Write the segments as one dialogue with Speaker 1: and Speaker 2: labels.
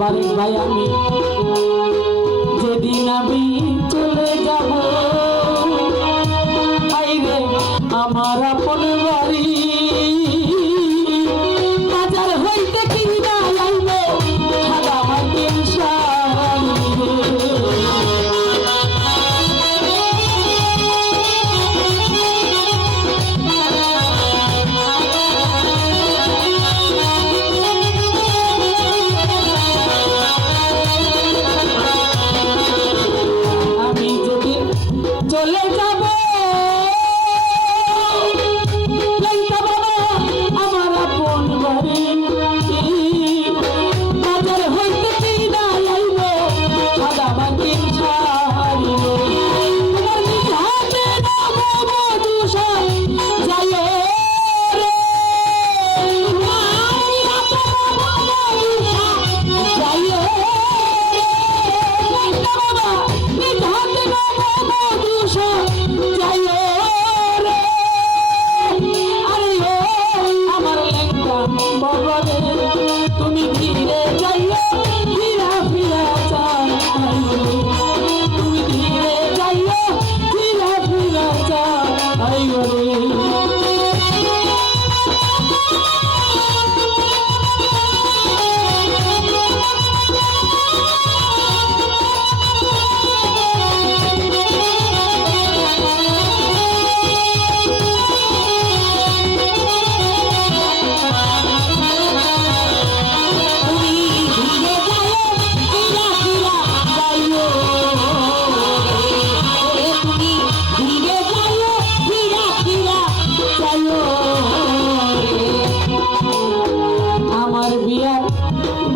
Speaker 1: বারেক ভাই আমি যেদিন আমি চলে যাব আমার আপন ভাই।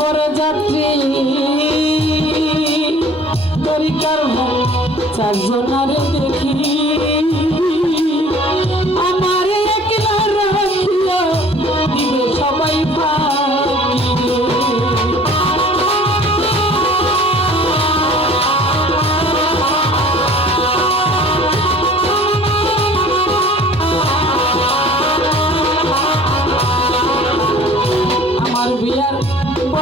Speaker 1: বড় যাত্রী। দরিকার চারজনারে দেখি।